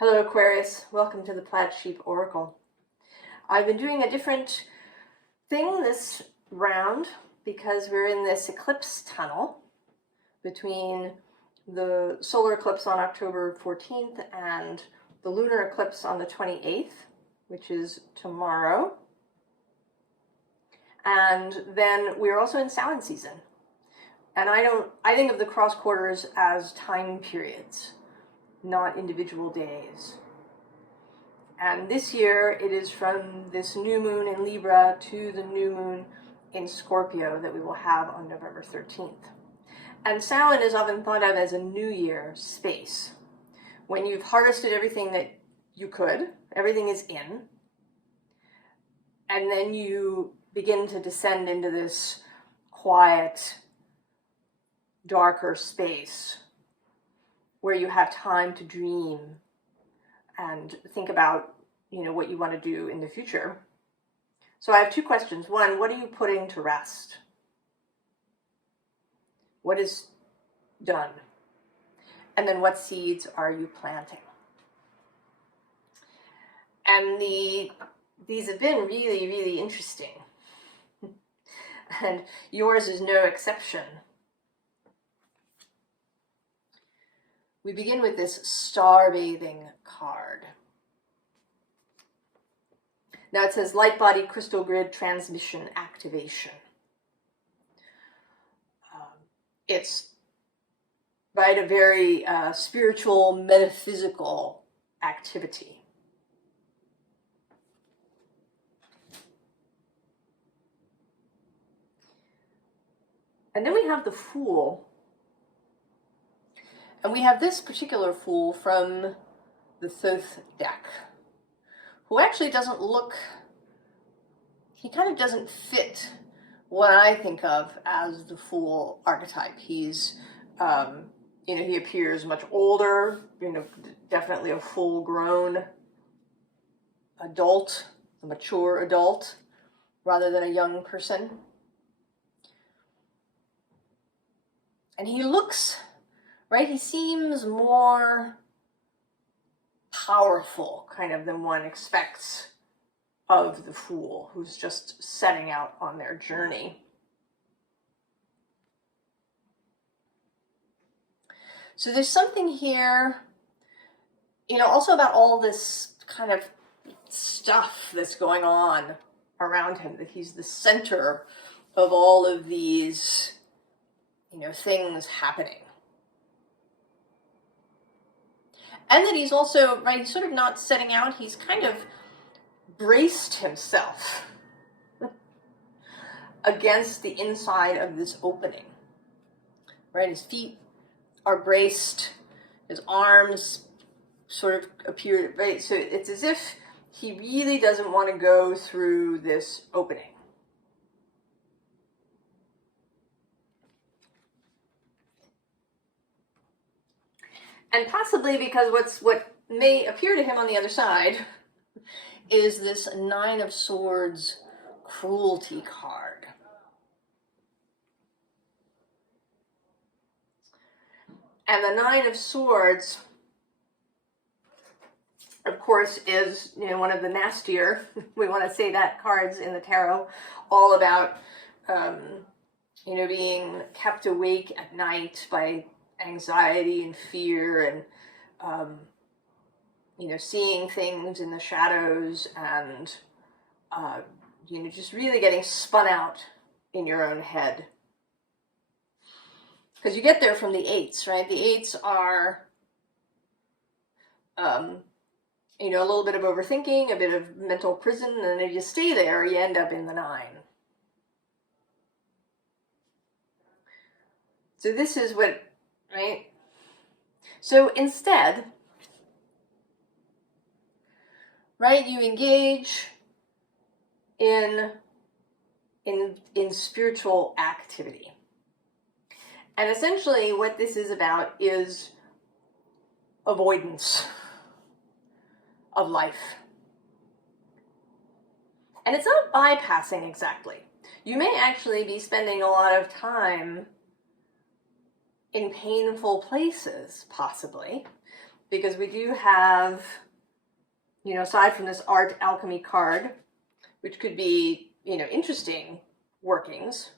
Hello Aquarius, welcome to the Plaid Oracle. I've been doing a different thing this round because we're in this eclipse tunnel between the solar eclipse on October 14th and the lunar eclipse on the 28th, which is tomorrow. And then we're also in Samhain season. And I think of the cross quarters as time periods, not individual days. And this year it is from this new moon in Libra to the new moon in Scorpio that we will have on November 13th. And Samhain is often thought of as a new year space. When you've harvested everything that you could, everything is in, and then you begin to descend into this quiet, darker space where you have time to dream and think about, what you want to do in the future. So I have two questions. One, what are you putting to rest? What is done? And then what seeds are you planting? And these have been really, really interesting. And yours is no exception. We begin with this star-bathing card. Now it says light body crystal grid transmission activation. It's a very spiritual, metaphysical activity. And then we have the Fool. And we have this particular Fool from the Thoth deck, who actually doesn't look, he kind of doesn't fit what I think of as the Fool archetype. He's, he appears much older, definitely a full-grown adult, a mature adult, rather than a young person. And he looks, he seems more powerful, kind of, than one expects of the Fool, who's just setting out on their journey. So there's something here, also about all this kind of stuff that's going on around him, that he's the center of all of these, things happening. And that he's also, he's sort of not setting out, he's kind of braced himself against the inside of this opening. His feet are braced, his arms sort of appear, so it's as if he really doesn't want to go through this opening. And possibly because what may appear to him on the other side is this Nine of Swords cruelty card. And the Nine of Swords, of course, is one of the nastier, we want to say that, cards in the tarot, all about being kept awake at night by anxiety and fear, and seeing things in the shadows, and just really getting spun out in your own head, because you get there from the eights, right? The eights are a little bit of overthinking, a bit of mental prison, and if you stay there, you end up in the nine. So this is what, right? So instead, you engage in spiritual activity. And essentially what this is about is avoidance of life. And it's not bypassing exactly. You may actually be spending a lot of time in painful places, possibly, because we do have, you know, aside from this art alchemy card, which could be, you know, interesting workings,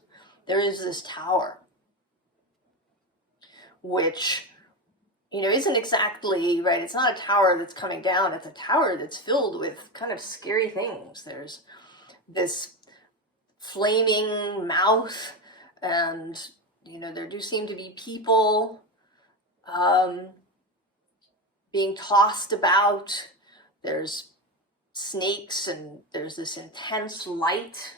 there is this tower, which, you know, isn't exactly, right, it's not a tower that's coming down, it's a tower that's filled with kind of scary things. There's this flaming mouth, and, you know, there do seem to be people being tossed about. There's snakes, and there's this intense light.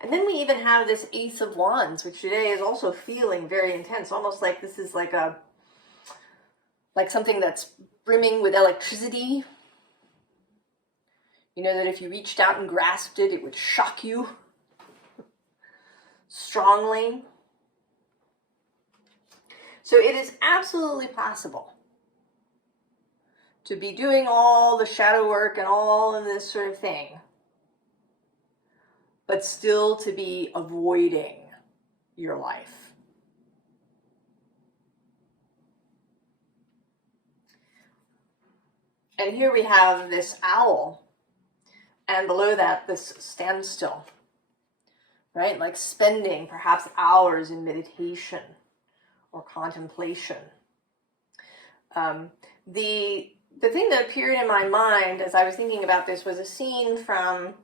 And then we even have this Ace of Wands, which today is also feeling very intense, almost like this is like something that's brimming with electricity. You know, that if you reached out and grasped it, it would shock you strongly. So it is absolutely possible to be doing all the shadow work and all of this sort of thing, but still to be avoiding your life. And here we have this owl, and below that, this standstill, right? Like spending perhaps hours in meditation or contemplation. The thing that appeared in my mind as I was thinking about this was a scene from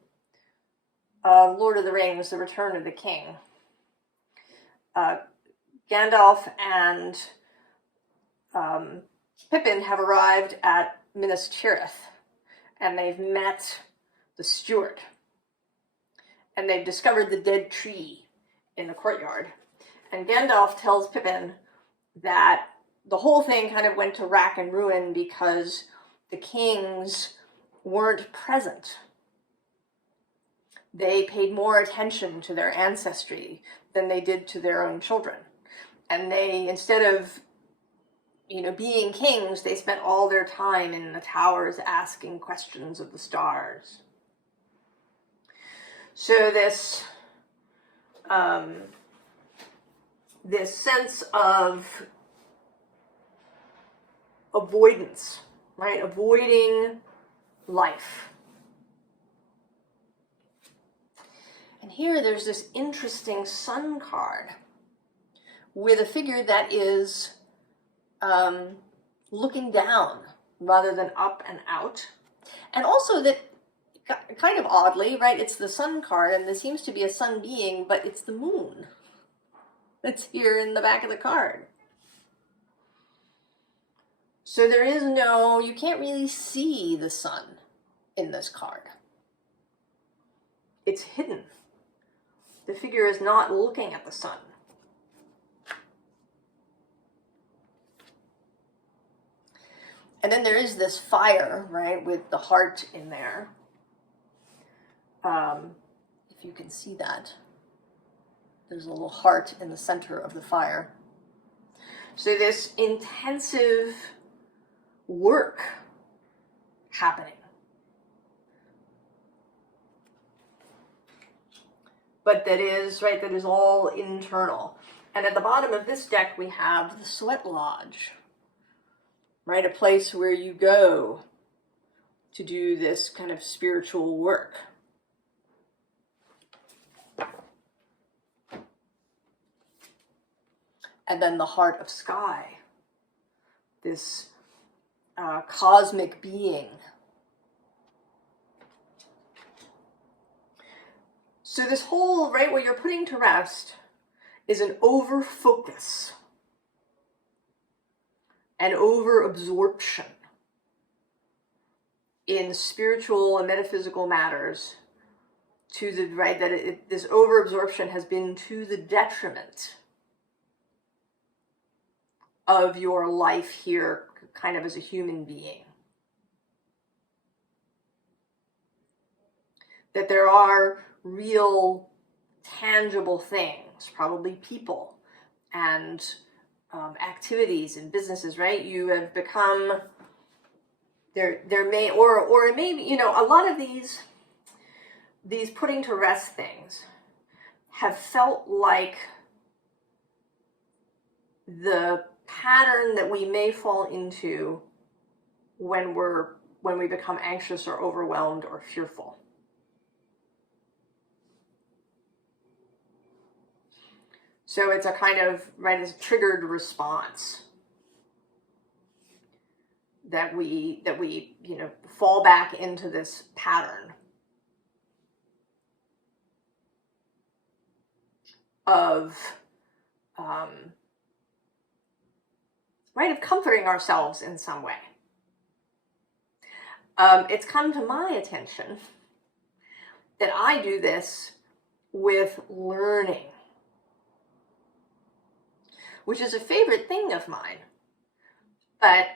Lord of the Rings, The Return of the King. Gandalf and Pippin have arrived at Minas Tirith, and they've met the steward, and they've discovered the dead tree in the courtyard. And Gandalf tells Pippin that the whole thing kind of went to rack and ruin because the kings weren't present. They paid more attention to their ancestry than they did to their own children. And they, instead of, you know, being kings, they spent all their time in the towers asking questions of the stars. So this sense of avoidance, right? Avoiding life. And here there's this interesting sun card with a figure that is looking down rather than up and out. And also that, kind of oddly, right, it's the sun card, and there seems to be a sun being, but it's the moon that's here in the back of the card. So there is no, you can't really see the sun in this card. It's hidden. The figure is not looking at the sun. And then there is this fire, right, with the heart in there. If you can see that. There's a little heart in the center of the fire. So this intensive work happening. But that is, right, that is all internal. And at the bottom of this deck, we have the Sweat Lodge, right? A place where you go to do this kind of spiritual work. And then the Heart of Sky, this cosmic being. So this whole, right, what you're putting to rest is an over-focus, an over-absorption in spiritual and metaphysical matters, to the, right, that this over-absorption has been to the detriment of your life here, kind of as a human being. That there are real, tangible things, probably people and activities and businesses, right? You have become, there may, or it may be, you know, a lot of these putting to rest things have felt like the pattern that we may fall into when we become anxious or overwhelmed or fearful. So it's a kind of, right, it's a triggered response that we fall back into this pattern of of comforting ourselves in some way. It's come to my attention that I do this with learning, which is a favorite thing of mine, but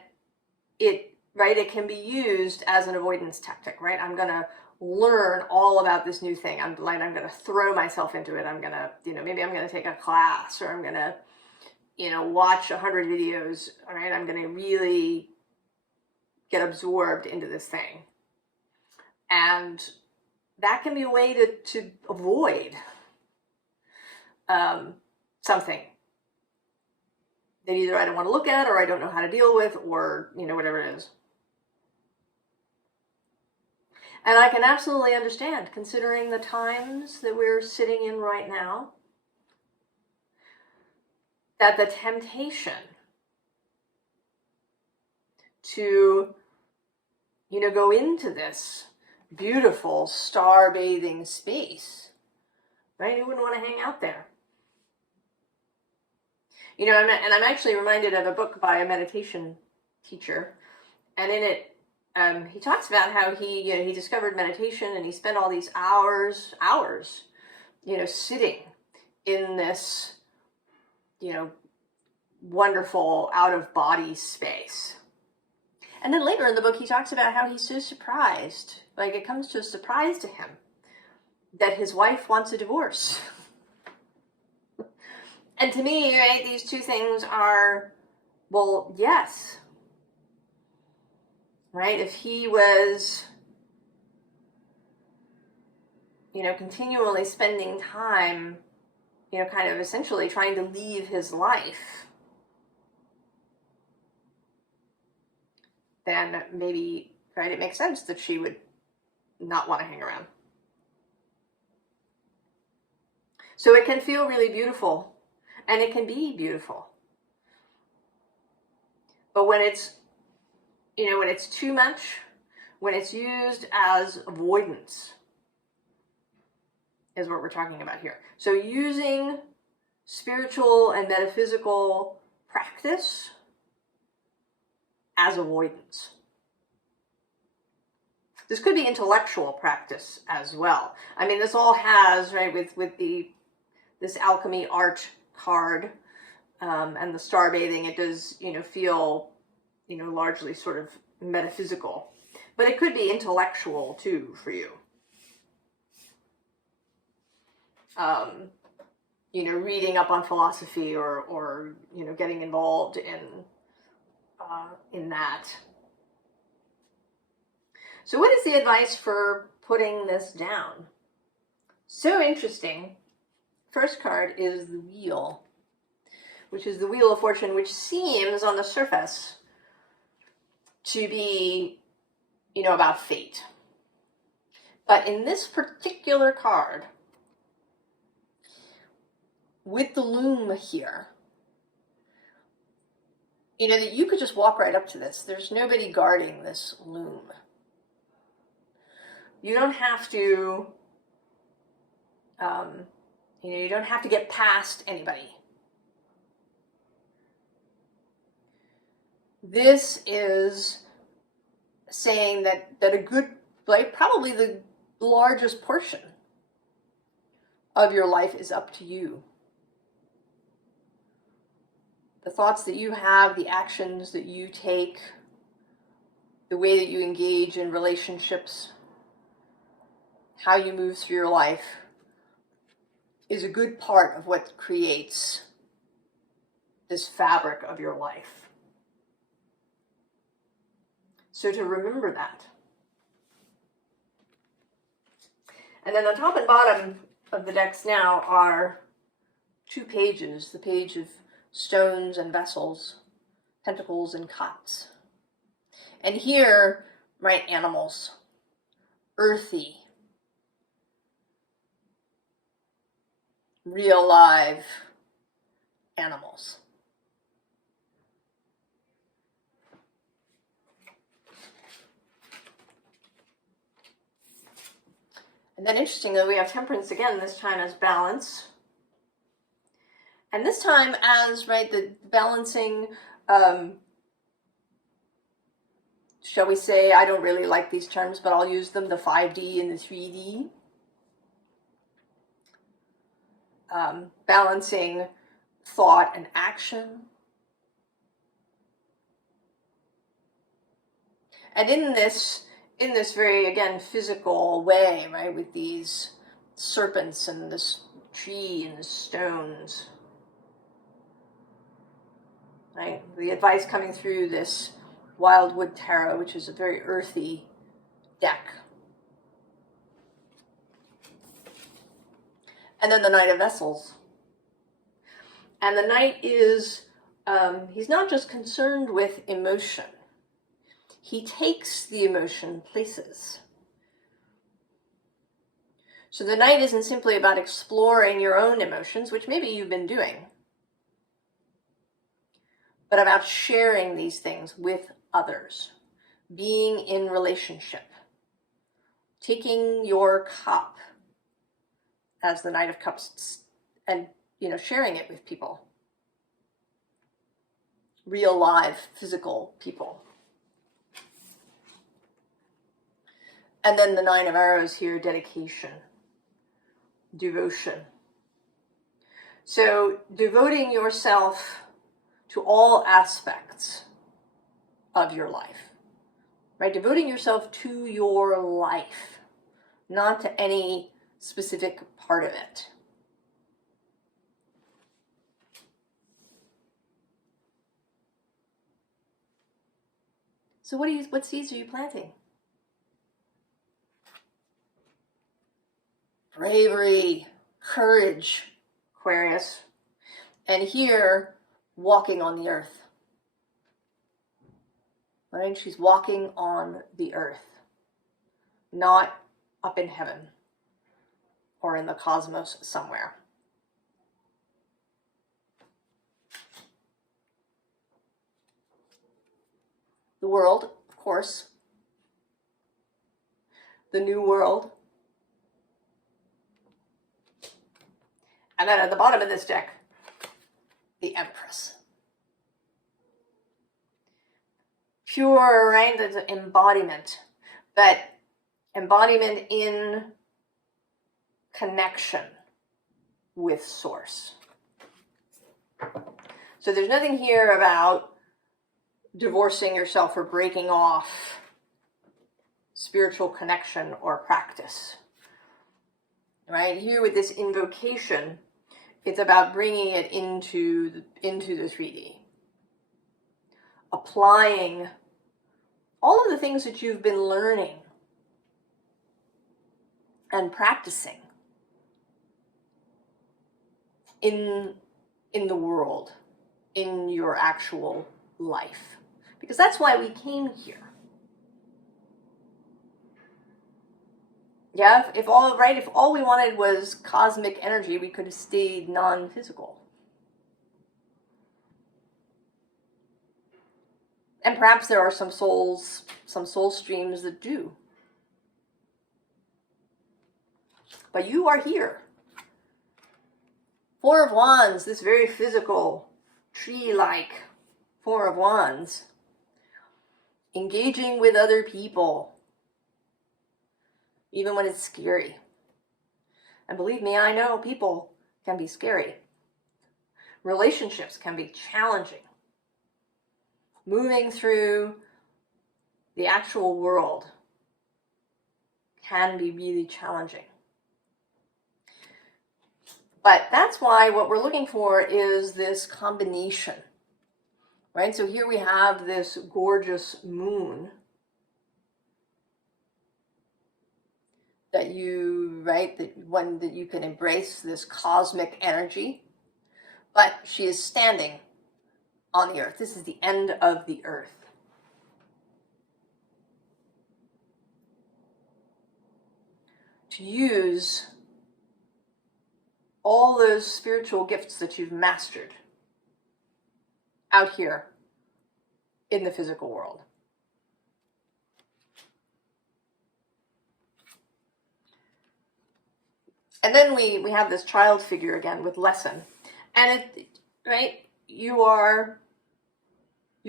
it can be used as an avoidance tactic, right? I'm going to learn all about this new thing. I'm going to throw myself into it. I'm going to, maybe I'm going to take a class, or I'm going to, watch 100 videos, all right? I'm going to really get absorbed into this thing. And that can be a way to avoid something that either I don't want to look at, or I don't know how to deal with, or, whatever it is. And I can absolutely understand, considering the times that we're sitting in right now, that the temptation to, go into this beautiful star-bathing space, right? You wouldn't want to hang out there. I'm actually reminded of a book by a meditation teacher, and in it, he talks about how he discovered meditation, and he spent all these hours, sitting in this, wonderful out-of-body space. And then later in the book, he talks about how he's so surprised, like it comes to a surprise to him, that his wife wants a divorce. And to me, right, these two things are, well, yes. Right? If he was, continually spending time, kind of essentially trying to leave his life, then maybe, right, it makes sense that she would not want to hang around. So it can feel really beautiful, and it can be beautiful. But when it's, when it's too much, when it's used as avoidance, is what we're talking about here. So using spiritual and metaphysical practice as avoidance. This could be intellectual practice as well. I mean, this all has, right, with this alchemy art card and the star bathing, it does, feel, largely sort of metaphysical. But it could be intellectual too for you. Reading up on philosophy, or getting involved in that. So what is the advice for putting this down? So interesting. First card is the Wheel, which is the Wheel of Fortune, which seems on the surface to be, about fate. But in this particular card, with the loom here, that you could just walk right up to this. There's nobody guarding this loom. You don't have to, you don't have to get past anybody. This is saying that a good, like probably the largest portion of your life is up to you. The thoughts that you have, the actions that you take, the way that you engage in relationships, how you move through your life is a good part of what creates this fabric of your life. So to remember that. And then the top and bottom of the decks now are two pages, the page of stones and vessels, pentacles and cups. And here, right, animals, earthy, real live animals. And then interestingly, we have Temperance again, this time as balance. And this time as, right, the balancing, shall we say, I don't really like these terms, but I'll use them, the 5D and the 3D. Balancing thought and action. And in this very, again, physical way, right, with these serpents and this tree and the stones, right, the advice coming through this Wildwood Tarot, which is a very earthy deck. And then the Knight of Vessels. And the Knight is, he's not just concerned with emotion. He takes the emotion places. So the Knight isn't simply about exploring your own emotions, which maybe you've been doing, but about sharing these things with others, being in relationship, taking your cup as the Knight of Cups and, sharing it with people, real live physical people. And then the Nine of Arrows here, dedication, devotion. So devoting yourself to all aspects of your life, right? Devoting yourself to your life, not to any specific part of it. So what seeds are you planting? Bravery, courage, Aquarius. And here, walking on the earth. Right? She's walking on the earth, not up in heaven or in the cosmos somewhere. The world, of course. The new world. And then at the bottom of this deck, the Empress. Pure, right? There's an embodiment. But embodiment in connection with Source. So there's nothing here about divorcing yourself or breaking off spiritual connection or practice. Right? Here with this invocation, it's about bringing it into the 3D. Applying all of the things that you've been learning and practicing in the world, in your actual life. Because that's why we came here. Yeah, if all we wanted was cosmic energy, we could have stayed non-physical. And perhaps there are some soul streams that do. But you are here. Four of Wands, this very physical, tree-like Four of Wands. Engaging with other people, even when it's scary. And believe me, I know people can be scary. Relationships can be challenging. Moving through the actual world can be really challenging. But that's why what we're looking for is this combination, right? So here we have this gorgeous moon that you can embrace this cosmic energy, but she is standing on the earth. This is the end of the earth. To use all those spiritual gifts that you've mastered out here in the physical world. And then we have this child figure again with lesson. And you're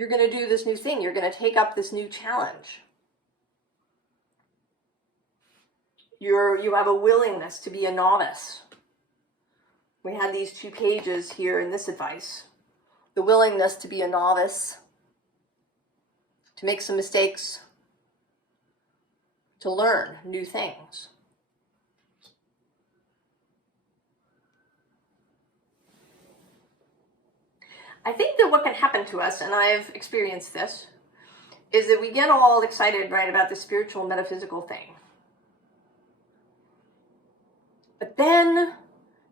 going to do this new thing. You're going to take up this new challenge. You have a willingness to be a novice. We had these 2 pages here in this advice. The willingness to be a novice, to make some mistakes, to learn new things. I think that what can happen to us, and I've experienced this, is that we get all excited, right, about the spiritual, metaphysical thing. But then,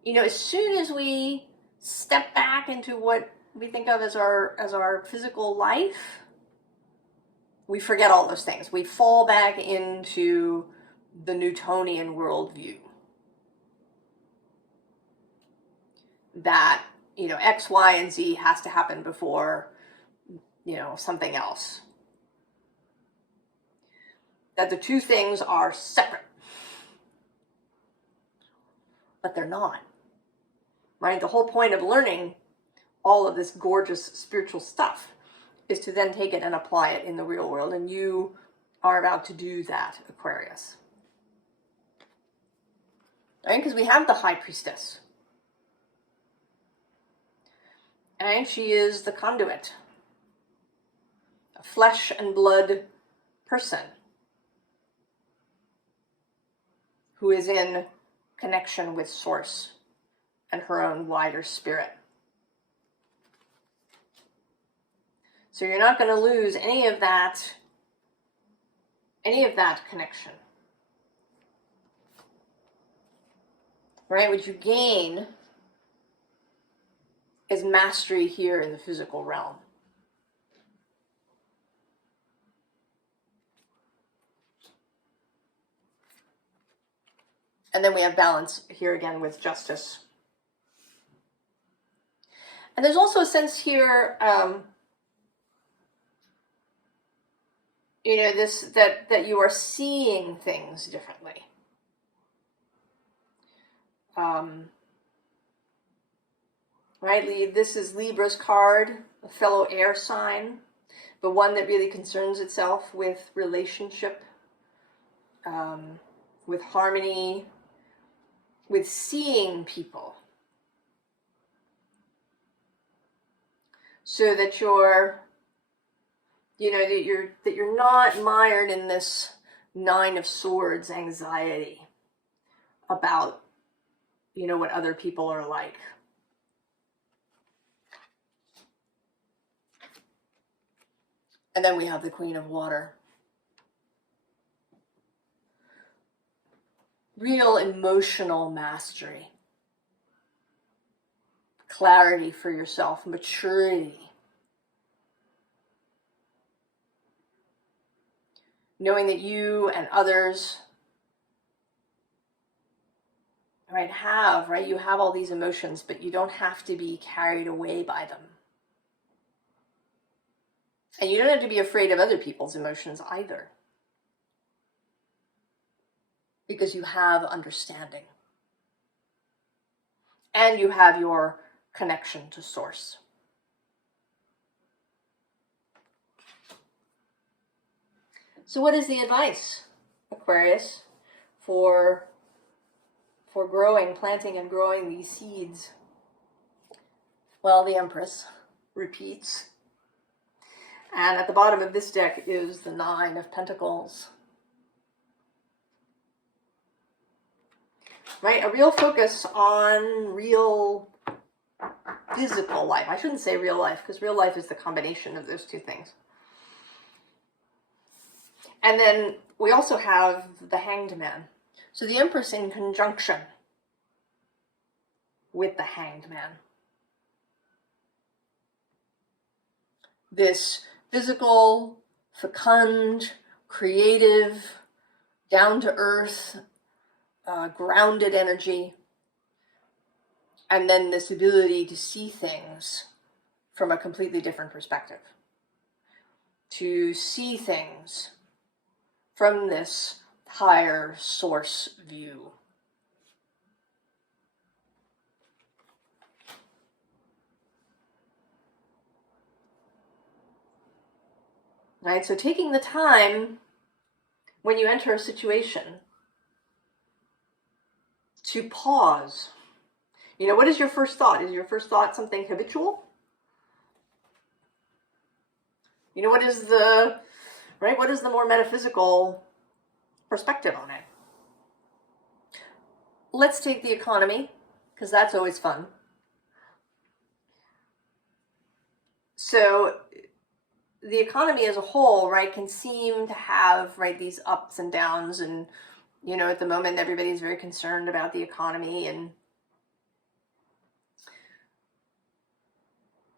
as soon as we step back into what we think of as our physical life, we forget all those things. We fall back into the Newtonian worldview. That, X, Y, and Z has to happen before, something else. That the 2 things are separate. But they're not. Right? The whole point of learning all of this gorgeous spiritual stuff is to then take it and apply it in the real world. And you are about to do that, Aquarius. Right? Because we have the High Priestess. And she is the conduit. A flesh and blood person who is in connection with Source and her own wider spirit. So you're not going to lose any of that connection. Right? What you gain is mastery here in the physical realm. And then we have balance here again with justice. And there's also a sense here, that you are seeing things differently. Right, this is Libra's card, a fellow air sign, the one that really concerns itself with relationship, with harmony, with seeing people. So that you're not mired in this 9 of Swords anxiety about, what other people are like. And then we have the Queen of Water. Real emotional mastery. Clarity for yourself, maturity. Knowing that you and others, you have all these emotions, but you don't have to be carried away by them. And you don't have to be afraid of other people's emotions either. Because you have understanding. And you have your connection to Source. So what is the advice, Aquarius, for planting and growing these seeds? Well, the Empress repeats. And at the bottom of this deck is the 9 of Pentacles. Right? A real focus on real physical life. I shouldn't say real life, because real life is the combination of those 2 things. And then we also have the Hanged Man. So the Empress in conjunction with the Hanged Man. this physical, fecund, creative, down-to-earth, grounded energy, and then this ability to see things from a completely different perspective, to see things from this higher source view. Right, so taking the time when you enter a situation to pause. You know, what is your first thought? Is your first thought something habitual? You know, what is the more metaphysical perspective on it? Let's take the economy, because that's always fun. So the economy as a whole, right, can seem to have, right, these ups and downs, and, you know, at the moment everybody's very concerned about the economy, and,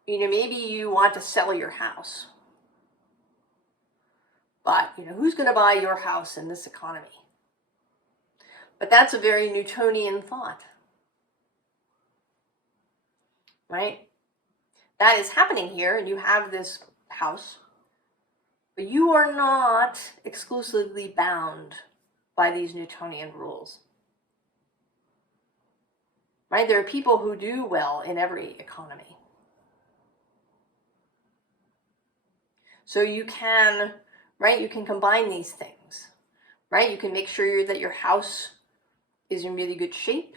you know, maybe you want to sell your house, but, you know, who's going to buy your house in this economy? But that's a very Newtonian thought, right? That is happening here, and you have this house, but you are not exclusively bound by these Newtonian rules, right? There are people who do well in every economy. So you can, right, you can combine these things, right? You can make sure that your house is in really good shape,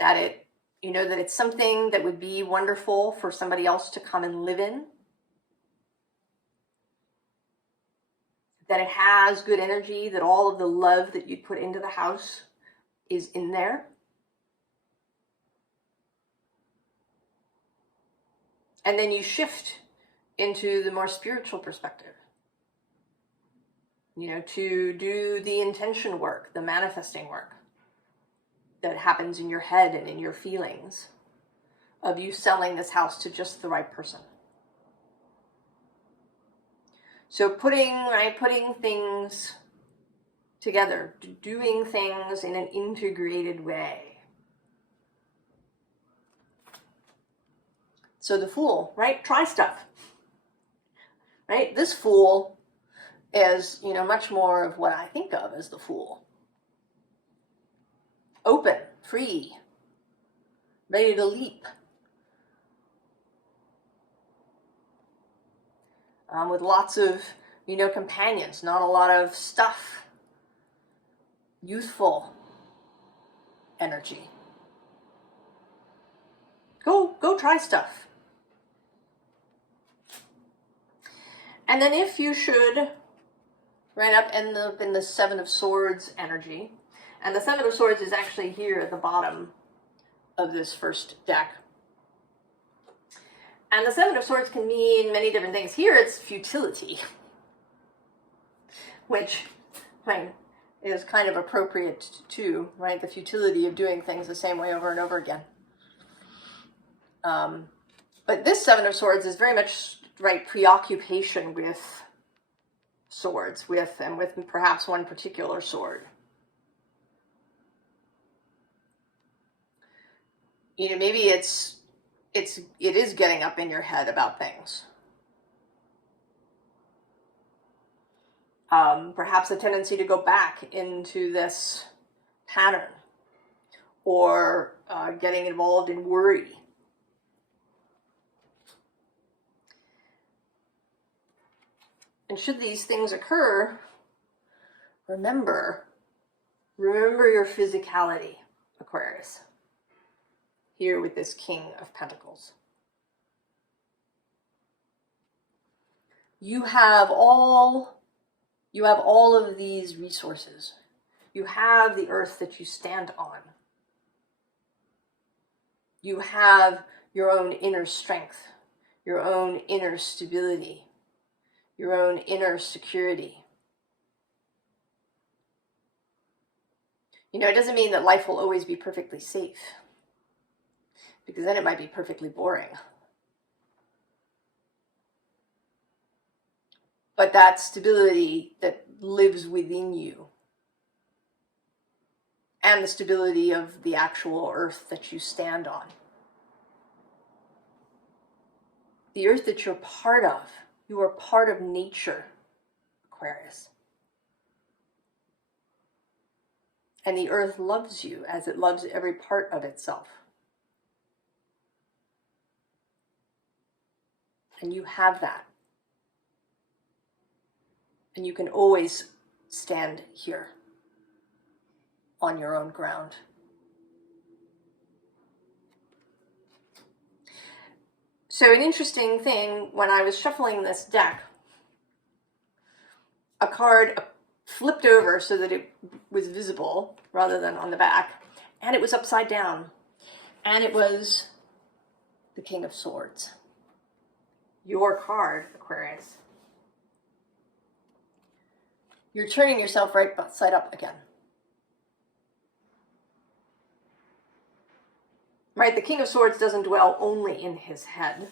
that it, you know, that it's something that would be wonderful for somebody else to come and live in, that it has good energy, that all of the love that you put into the house is in there. And then you shift into the more spiritual perspective, you know, to do the intention work, the manifesting work that happens in your head and in your feelings of you selling this house to just the right person. So putting things together, doing things in an integrated way. So the Fool, right? Try stuff, right? This Fool is, you know, much more of what I think of as the Fool. Open, free, ready to leap. With lots of, you know, companions, not a lot of stuff. Youthful energy. Go try stuff. And then if you should end up in the Seven of Swords energy, and the Seven of Swords is actually here at the bottom of this first deck. And the Seven of Swords can mean many different things. Here it's futility, which, right, is kind of appropriate too, right? The futility of doing things the same way over and over again. But this Seven of Swords is very much, right, preoccupation with swords, and with perhaps one particular sword. You know, maybe it is getting up in your head about things. Perhaps a tendency to go back into this pattern, or getting involved in worry. And should these things occur, remember your physicality, Aquarius, here with this King of Pentacles. You have all of these resources. You have the earth that you stand on. You have your own inner strength, your own inner stability, your own inner security. You know, it doesn't mean that life will always be perfectly safe, because then it might be perfectly boring. but that stability that lives within you, and the stability of the actual earth that you stand on. The earth that you're part of. You are part of nature, Aquarius. And the earth loves you as it loves every part of itself. And you have that. And you can always stand here on your own ground. So an interesting thing, when I was shuffling this deck, a card flipped over so that it was visible rather than on the back, and it was upside down. And it was the King of Swords. Your card, Aquarius. You're turning yourself right side up again. Right, the King of Swords doesn't dwell only in his head.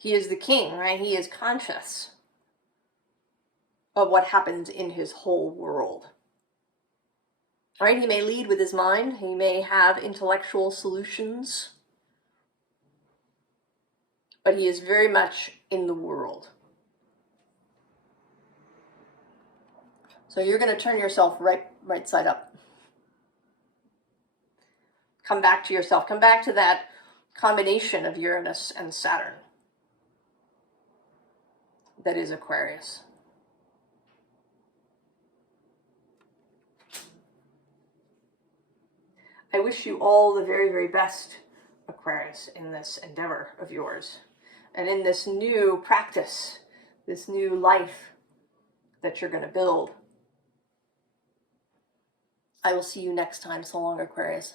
He is the king, right? He is conscious of what happens in his whole world. Right? He may lead with his mind. He may have intellectual solutions. But he is very much in the world. So you're going to turn yourself right side up. Come back to yourself. Come back to that combination of Uranus and Saturn that is Aquarius. I wish you all the very, very best, Aquarius, in this endeavor of yours and in this new practice, this new life that you're going to build. I will see you next time. So long, Aquarius.